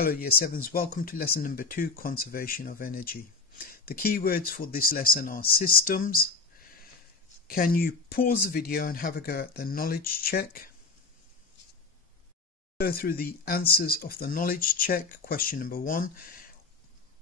Hello Year 7s, welcome to lesson number 2, Conservation of Energy. The keywords for this lesson are systems. Can you pause the video and have a go at the knowledge check? Go through the answers of the knowledge check. Question number 1.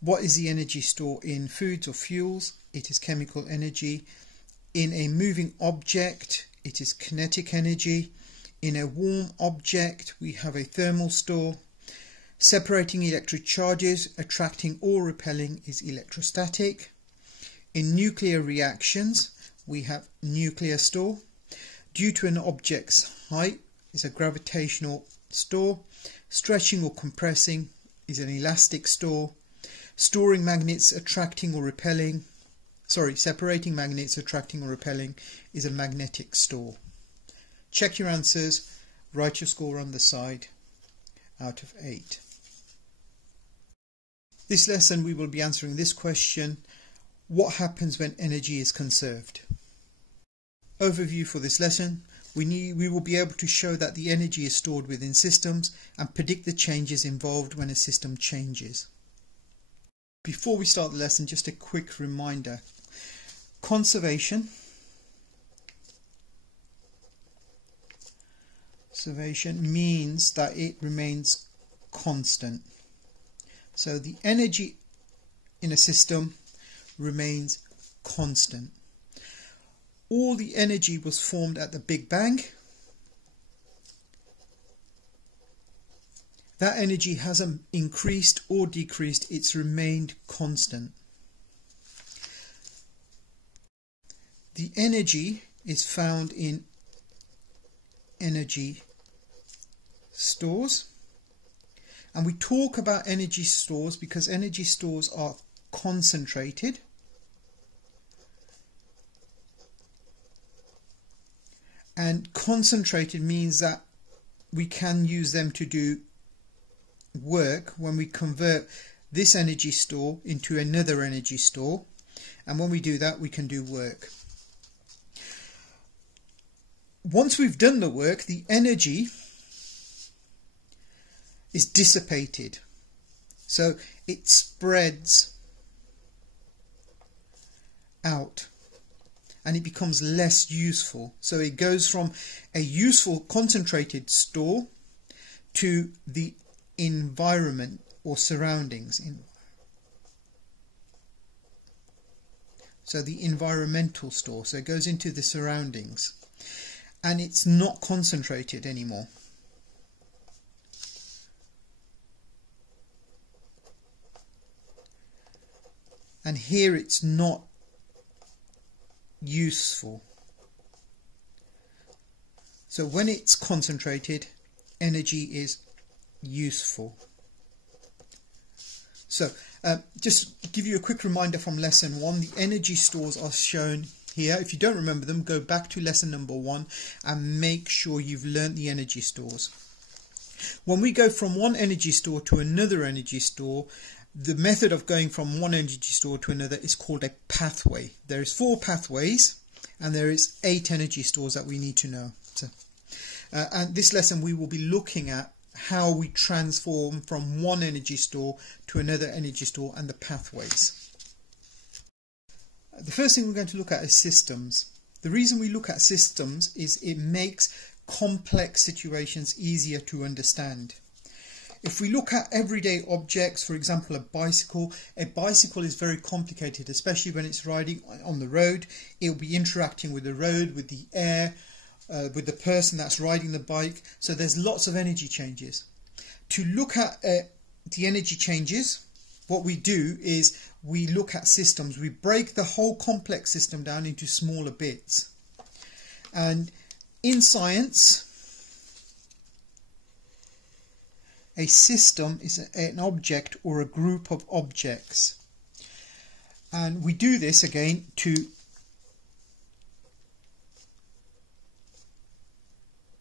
What is the energy stored in foods or fuels? It is chemical energy. In a moving object, it is kinetic energy. In a warm object, we have a thermal store. Separating electric charges, attracting or repelling, is electrostatic. In nuclear reactions, we have nuclear store. Due to an object's height is a gravitational store. Stretching or compressing is an elastic store. Storing magnets, attracting or repelling. Separating magnets, attracting or repelling is a magnetic store. Check your answers. Write your score on the side out of 8. This lesson we will be answering this question: what happens when energy is conserved? Overview for this lesson: we will be able to show that the energy is stored within systems and predict the changes involved when a system changes. Before we start the lesson, just a quick reminder. Conservation means that it remains constant. So the energy in a system remains constant. All the energy was formed at the Big Bang. That energy hasn't increased or decreased, it's remained constant. The energy is found in energy stores. And we talk about energy stores because energy stores are concentrated. And concentrated means that we can use them to do work when we convert this energy store into another energy store. And when we do that, we can do work. Once we've done the work, the energy is dissipated, so it spreads out and it becomes less useful. So it goes from a useful concentrated store to the environment or surroundings. So the environmental store, so it goes into the surroundings and it's not concentrated anymore. And here it's not useful. So when it's concentrated, energy is useful. So just give you a quick reminder from lesson 1. The energy stores are shown here. If you don't remember them, go back to lesson number 1 and make sure you've learnt the energy stores. When we go from one energy store to another energy store, the method of going from one energy store to another is called a pathway. There is 4 pathways and there is 8 energy stores that we need to know. So, and this lesson we will be looking at how we transform from one energy store to another energy store and the pathways. The first thing we're going to look at is systems. The reason we look at systems is it makes complex situations easier to understand. If we look at everyday objects, for example a bicycle is very complicated, especially when it's riding on the road. It will be interacting with the road, with the air, with the person that's riding the bike. So there's lots of energy changes. To look at the energy changes, what we do is we look at systems. We break the whole complex system down into smaller bits. And in science, a system is an object or a group of objects. And we do this again to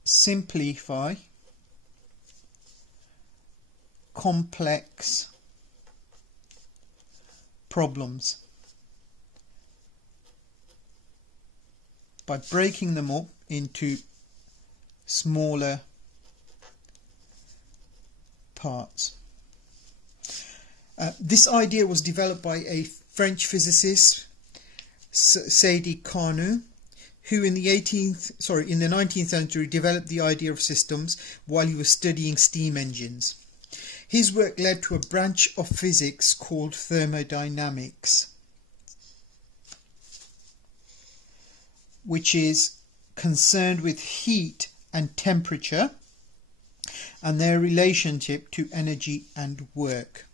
simplify complex problems by breaking them up into smaller parts. This idea was developed by a French physicist, Sadi Carnot, who in the 19th century developed the idea of systems while he was studying steam engines. His work led to a branch of physics called thermodynamics, which is concerned with heat and temperature and their relationship to energy and work.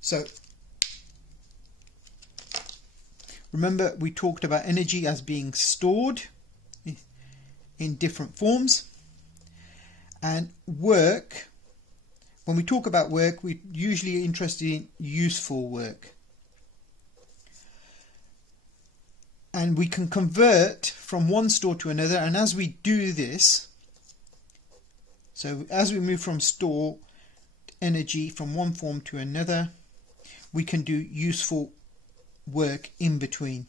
So remember, we talked about energy as being stored in different forms, and work, when we talk about work, we're usually interested in useful work. And we can convert from one store to another, and as we do this, so as we move from store energy from one form to another, we can do useful work in between.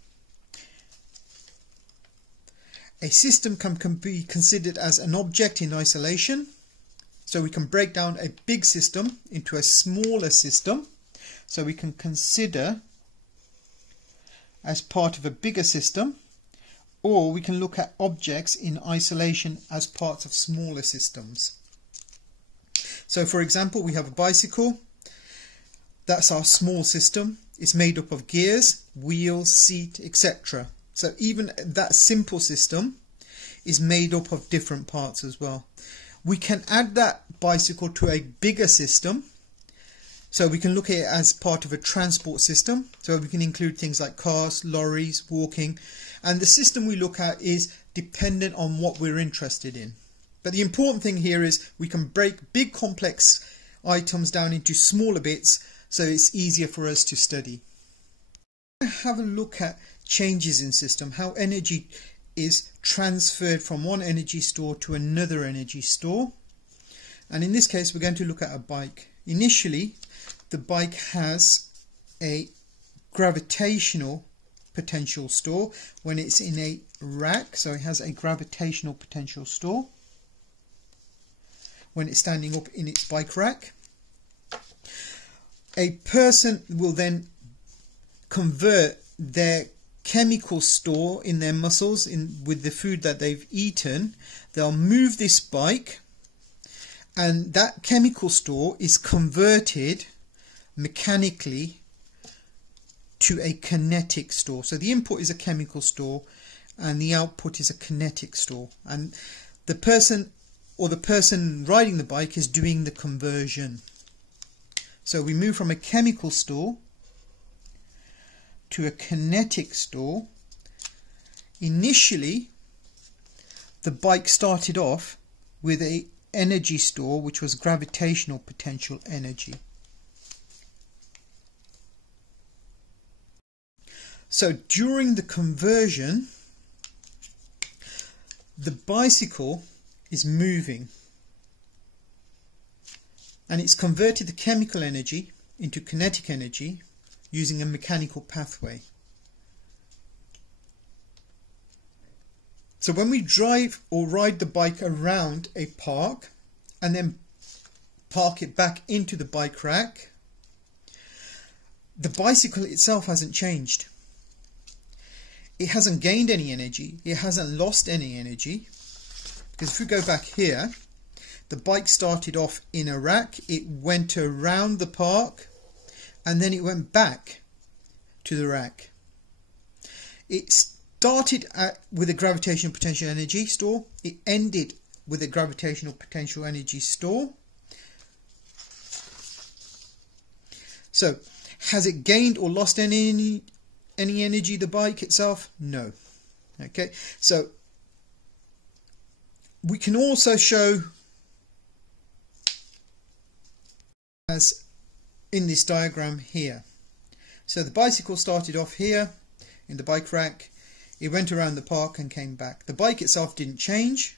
A system can be considered as an object in isolation, so we can break down a big system into a smaller system, so we can consider as part of a bigger system, or we can look at objects in isolation as parts of smaller systems. So for example, we have a bicycle. That's our small system. It's made up of gears, wheels, seat, etc. So even that simple system is made up of different parts as well. We can add that bicycle to a bigger system. So we can look at it as part of a transport system. So we can include things like cars, lorries, walking. And the system we look at is dependent on what we're interested in. But the important thing here is we can break big complex items down into smaller bits, so it's easier for us to study. Have a look at changes in system, how energy is transferred from one energy store to another energy store. And in this case, we're going to look at a bike. Initially, the bike has a gravitational potential store when it's in a rack, so it has a gravitational potential store when it's standing up in its bike rack. A person will then convert their chemical store in their muscles with the food that they've eaten. They'll move this bike, and that chemical store is converted mechanically to a kinetic store. So the input is a chemical store and the output is a kinetic store, and the person riding the bike is doing the conversion. So we move from a chemical store to a kinetic store. Initially, the bike started off with an energy store which was gravitational potential energy. So during the conversion, the bicycle is moving, and it's converted the chemical energy into kinetic energy using a mechanical pathway. So when we drive or ride the bike around a park and then park it back into the bike rack, the bicycle itself hasn't changed. It hasn't gained any energy, it hasn't lost any energy, because if we go back here, the bike started off in a rack, it went around the park, and then it went back to the rack. It started with a gravitational potential energy store, it ended with a gravitational potential energy store. So, has it gained or lost any energy, the bike itself? No. Okay, so we can also show, as in this diagram here. So the bicycle started off here in the bike rack, it went around the park and came back. The bike itself didn't change,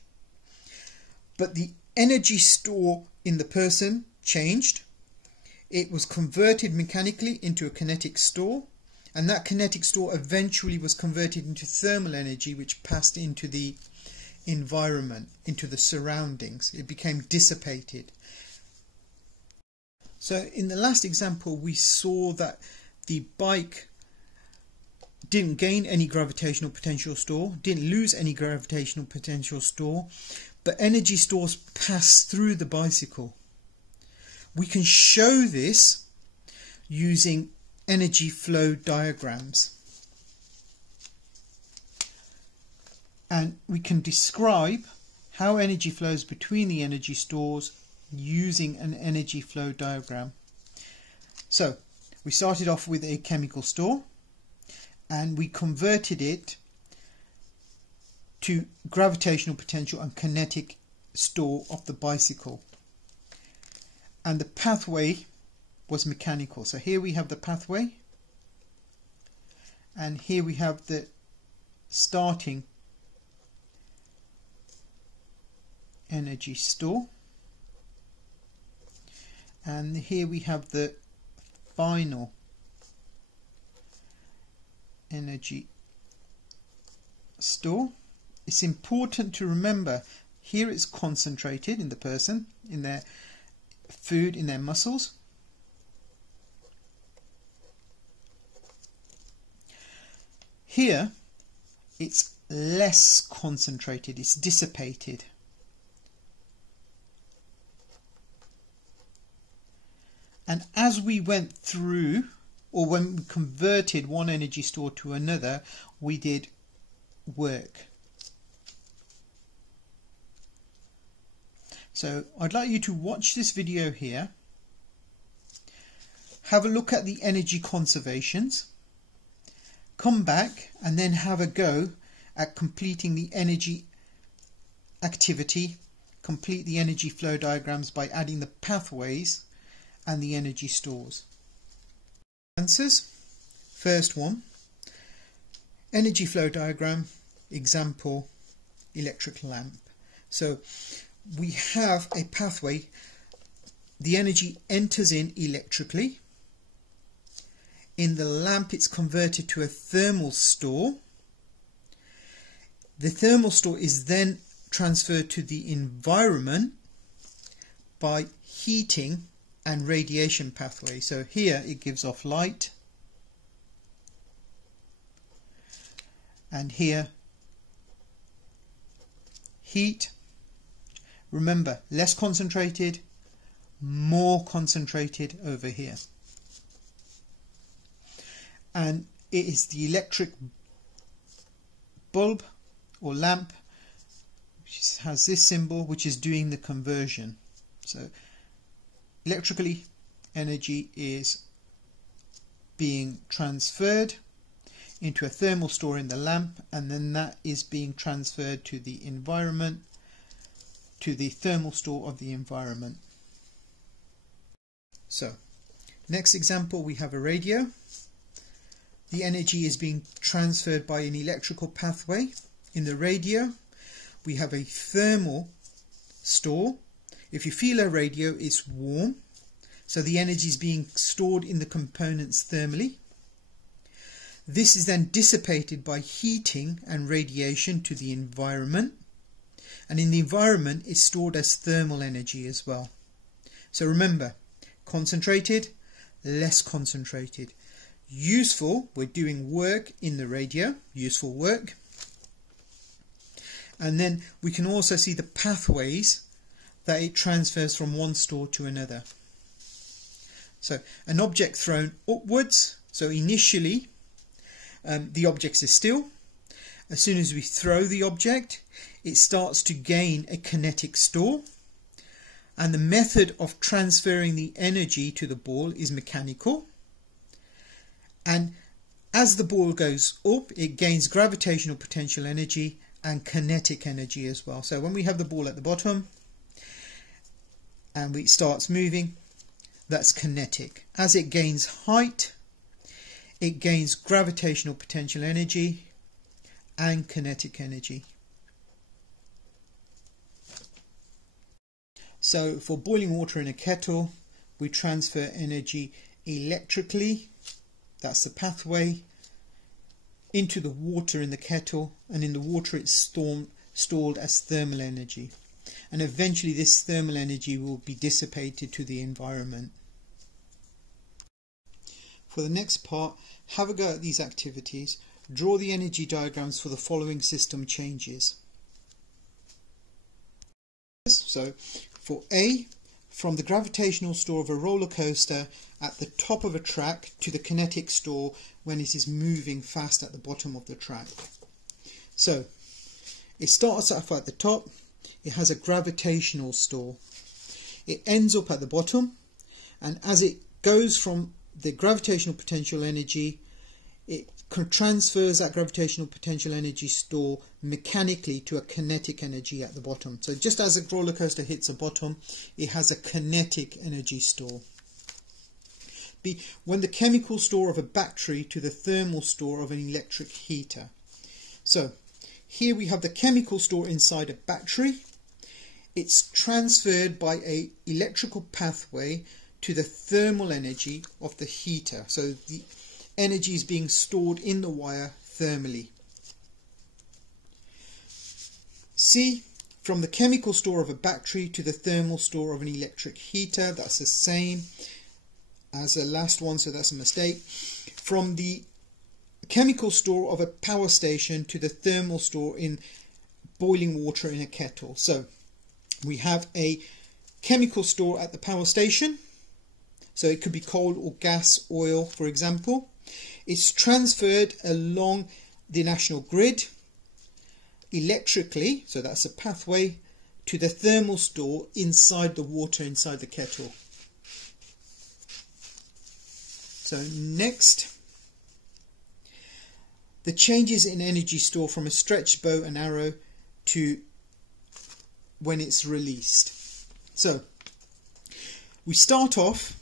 but the energy store in the person changed. It was converted mechanically into a kinetic store, and that kinetic store eventually was converted into thermal energy, which passed into the environment, into the surroundings. It became dissipated. So in the last example we saw that the bike didn't gain any gravitational potential store, didn't lose any gravitational potential store, but energy stores pass through the bicycle. We can show this using energy flow diagrams. And we can describe how energy flows between the energy stores using an energy flow diagram. So we started off with a chemical store and we converted it to gravitational potential and kinetic store of the bicycle. And the pathway was mechanical. So here we have the pathway and here we have the starting energy store, and here we have the final energy store. It's important to remember here it's concentrated in the person, in their food, in their muscles. Here it's less concentrated, it's dissipated. And as we went through, or when we converted one energy store to another, we did work. So I'd like you to watch this video here, have a look at the energy conservations, come back and then have a go at completing the energy activity, complete the energy flow diagrams by adding the pathways and the energy stores. Answers. First one, energy flow diagram, example, electric lamp. So we have a pathway, the energy enters in electrically. In the lamp it's converted to a thermal store. The thermal store is then transferred to the environment by heating and radiation pathway. So here it gives off light, and here heat. Remember, less concentrated, more concentrated over here. And it is the electric bulb or lamp which has this symbol, which is doing the conversion. So electrically, energy is being transferred into a thermal store in the lamp, and then that is being transferred to the environment, to the thermal store of the environment. So, next example, we have a radio. The energy is being transferred by an electrical pathway. In the radio, we have a thermal store. If you feel a radio, it's warm, so the energy is being stored in the components thermally. This is then dissipated by heating and radiation to the environment, and in the environment it's stored as thermal energy as well. So remember, concentrated, less concentrated. Useful, we're doing work in the radio, useful work. And then we can also see the pathways that it transfers from one store to another. So an object thrown upwards, so initially the object is still. As soon as we throw the object, it starts to gain a kinetic store, and the method of transferring the energy to the ball is mechanical. And as the ball goes up, it gains gravitational potential energy and kinetic energy as well. So when we have the ball at the bottom and it starts moving, that's kinetic. As it gains height, it gains gravitational potential energy and kinetic energy. So for boiling water in a kettle, we transfer energy electrically, that's the pathway, into the water in the kettle, and in the water it's stored as thermal energy, and eventually this thermal energy will be dissipated to the environment. For the next part, have a go at these activities. Draw the energy diagrams for the following system changes. So for A, from the gravitational store of a roller coaster at the top of a track to the kinetic store when it is moving fast at the bottom of the track. So it starts off at the top, it has a gravitational store. It ends up at the bottom, and as it goes from the gravitational potential energy, it transfers that gravitational potential energy store mechanically to a kinetic energy at the bottom. So just as a roller coaster hits the bottom, it has a kinetic energy store. B, when the chemical store of a battery to the thermal store of an electric heater. So here we have the chemical store inside a battery. It's transferred by an electrical pathway to the thermal energy of the heater. So the energy is being stored in the wire thermally. C, from the chemical store of a battery to the thermal store of an electric heater. That's the same as the last one, so that's a mistake. From the chemical store of a power station to the thermal store in boiling water in a kettle. So we have a chemical store at the power station. So it could be coal or gas, oil, for example. It's transferred along the national grid electrically, so that's a pathway, to the thermal store inside the water, inside the kettle. So next, the changes in energy store from a stretched bow and arrow to when it's released. So we start off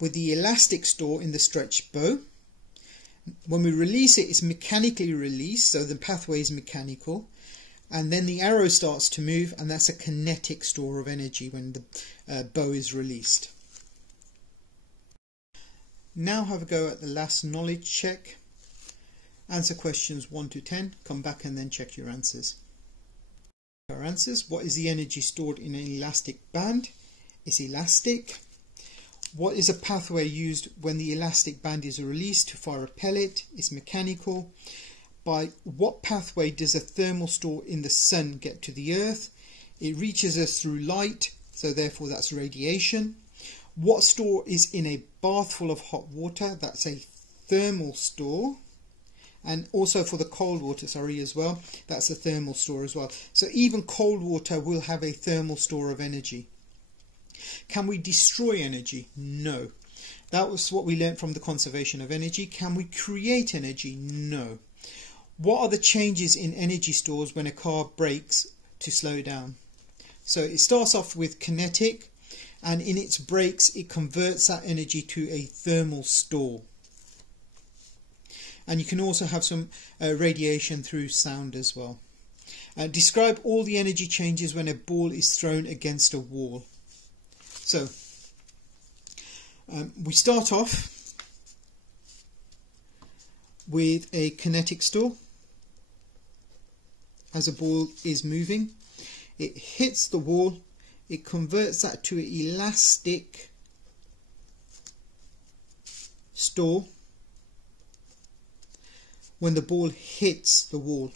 with the elastic store in the stretched bow. When we release it, it's mechanically released, so the pathway is mechanical, and then the arrow starts to move, and that's a kinetic store of energy when the bow is released. Now have a go at the last knowledge check. Answer questions 1 to 10, come back and then check your answers. Our answers: what is the energy stored in an elastic band? It's elastic. What is a pathway used when the elastic band is released to fire a pellet? It's mechanical. By what pathway does a thermal store in the sun get to the earth? It reaches us through light, so therefore that's radiation. What store is in a bath full of hot water? That's a thermal store. And also for the cold water, as well, that's a thermal store as well. So even cold water will have a thermal store of energy. Can we destroy energy? No. That was what we learned from the conservation of energy. Can we create energy? No. What are the changes in energy stores when a car brakes to slow down? So it starts off with kinetic, and in its brakes it converts that energy to a thermal store. And you can also have some radiation through sound as well. Describe all the energy changes when a ball is thrown against a wall. So we start off with a kinetic store. As a ball is moving, it hits the wall, it converts that to an elastic store when the ball hits the wall,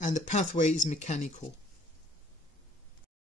and the pathway is mechanical.